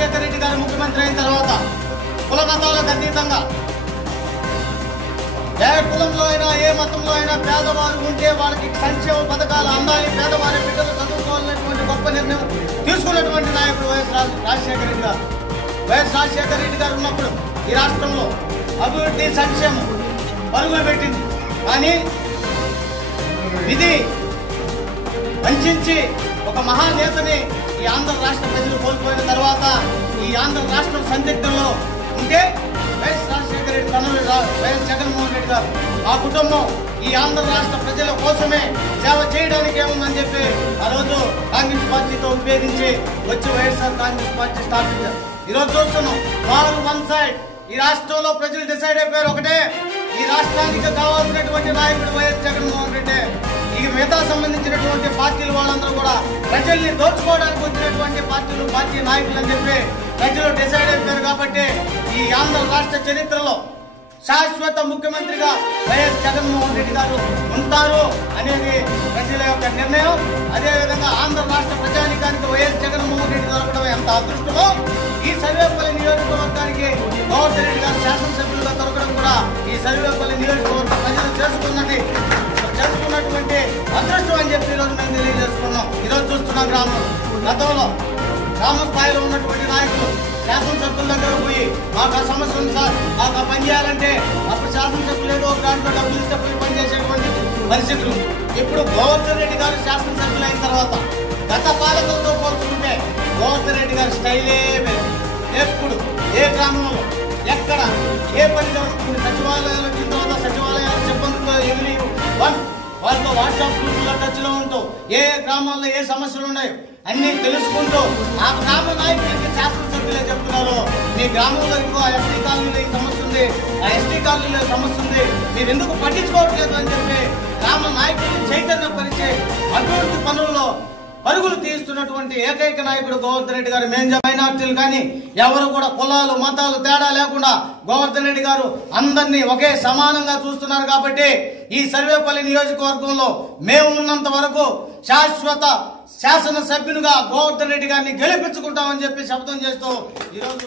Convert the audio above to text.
రాజశేఖర రెడ్డి గారు ముఖ్యమంత్రి అయిన తర్వాత కుల మతాలకు అతీతంగా ఏ కులంలో అయినా ఏ మతంలో అయినా పేదవారు ఉంటే వాళ్ళకి సంక్షేమ పథకాలు అందాలి, పేదవారి బిడ్డలు చదువుకోవాలనేటువంటి గొప్ప నిర్ణయం తీసుకున్నటువంటి నాయకుడు వైఎస్ రాజశేఖర రెడ్డి గారు. వైఎస్ రాజశేఖర రెడ్డి గారు ఉన్నప్పుడు ఈ రాష్ట్రంలో అభివృద్ధి సంక్షేమం పరుగులు పెట్టింది. కానీ విధి వంచి ఒక మహానేతని ఈ ఆంధ్ర రాష్ట్ర ప్రజలు కోల్పోయిన తర్వాత ఈ ఆంధ్ర రాష్ట్రం సందిగ్ధంలో ఉంటే వైఎస్ రాజశేఖర రెడ్డి తనయుడు వైఎస్ జగన్మోహన్ రెడ్డి గారు ఆ కుటుంబం ఈ ఆంధ్ర రాష్ట్ర ప్రజల కోసమే సేవ చేయడానికి ఏముందని చెప్పి ఆ రోజు కాంగ్రెస్ పార్టీతో ఉపయోగించి వచ్చి వైఎస్ఆర్ కాంగ్రెస్ పార్టీ స్థాపించారు. ఈరోజు చూస్తున్నాం ఆల్ వన్ సైడ్. ఈ రాష్ట్రంలో ప్రజలు డిసైడ్ అయిపోయారు ఒకటే, ఈ రాష్ట్రానికి కావాల్సినటువంటి నాయకుడు వైఎస్ జగన్మోహన్ రెడ్డి. ఈ మిగతా సంబంధించినటువంటి పార్టీలు వాళ్ళందరూ కూడా ప్రజల్ని దోచుకోవడానికి వచ్చినటువంటి పార్టీ నాయకులు అని చెప్పి ప్రజలు డిసైడ్ అయిపోయారు. కాబట్టి ఈ ఆంధ్ర రాష్ట్ర చరిత్రలో శాశ్వత ముఖ్యమంత్రిగా వైఎస్ జగన్మోహన్ రెడ్డి గారు ఉంటారు అనేది ప్రజల యొక్క నిర్ణయం. అదేవిధంగా ఆంధ్ర రాష్ట్ర ప్రజానికానికి వైఎస్ జగన్మోహన్ రెడ్డి దొరకడం ఎంత అదృష్టమో, ఈ సర్వేపల్లి నియోజకవర్గానికి గోవర్ధన్ రెడ్డి గారు శాసనసభ్యులుగా దొరకడం కూడా ఈ సర్వేపల్లి నియోజకవర్గ ప్రజలు చేసుకున్నటువంటి అదృష్టం అని చెప్పి ఈరోజు మేము తెలియజేసుకున్నాం. ఈరోజు చూస్తున్నాం గతంలో గ్రామ స్థాయిలో ఉన్నటువంటి నాయకులు శాసనసభ్యుల దగ్గర పోయి మాకు ఆ సమస్య ఉంది సార్, మాకు ఆ పని చేయాలంటే అప్పుడు శాసనసభ్యులు ఏదో దాంట్లో డబ్బులు ఇస్తే పోయి పనిచేసేటువంటి పరిస్థితులు. ఇప్పుడు గోవర్ధన్ రెడ్డి గారు శాసనసభ్యులు అయిన తర్వాత గత పాలకులతో పోల్చుకుంటే గోవర్ధన్ రెడ్డి గారి స్టైలే వేరు. ఎప్పుడు ఏ గ్రామంలో ఎక్కడ ఏ పని జరుగుతుంది, సచివాలయాలు వచ్చిన తర్వాత సచివాలయాల సిబ్బందితో ఎవ్రీ వాళ్ళతో వాట్సాప్ గ్రూపుల్లో టచ్లో ఉంటూ ఏ గ్రామాల్లో ఏ సమస్యలు ఉన్నాయో అన్ని తెలుసుకుంటూ ఆ గ్రామ నాయకులకి శాసనసభ్యులే చెప్తున్నారు, మీ గ్రామంలో ఇంకో ఎస్టీ కాలనీలో ఈ సమస్య ఉంది, ఆ ఎస్టీ కాలనీలో సమస్య ఉంది, మీరు ఎందుకు పట్టించుకోవట్లేదు అని చెప్పి గ్రామ నాయకుల్ని చైతన్యపరిచే అభివృద్ధి పనుల్లో పరుగులు తీస్తున్నటువంటి ఏకైక నాయకుడు గోవర్ధన్ రెడ్డి గారు. మైనార్టీలు కానీ ఎవరు కూడా కులాలు మతాలు తేడా లేకుండా గోవర్ధన్ రెడ్డి గారు అందరినీ ఒకే సమానంగా చూస్తున్నారు. కాబట్టి ఈ సర్వేపల్లి నియోజకవర్గంలో మేము ఉన్నంత వరకు శాశ్వత శాసనసభ్యునిగా గోవర్ధన్ రెడ్డి గారిని గెలిపించుకుంటామని చెప్పి శపథం చేస్తూ ఈరోజు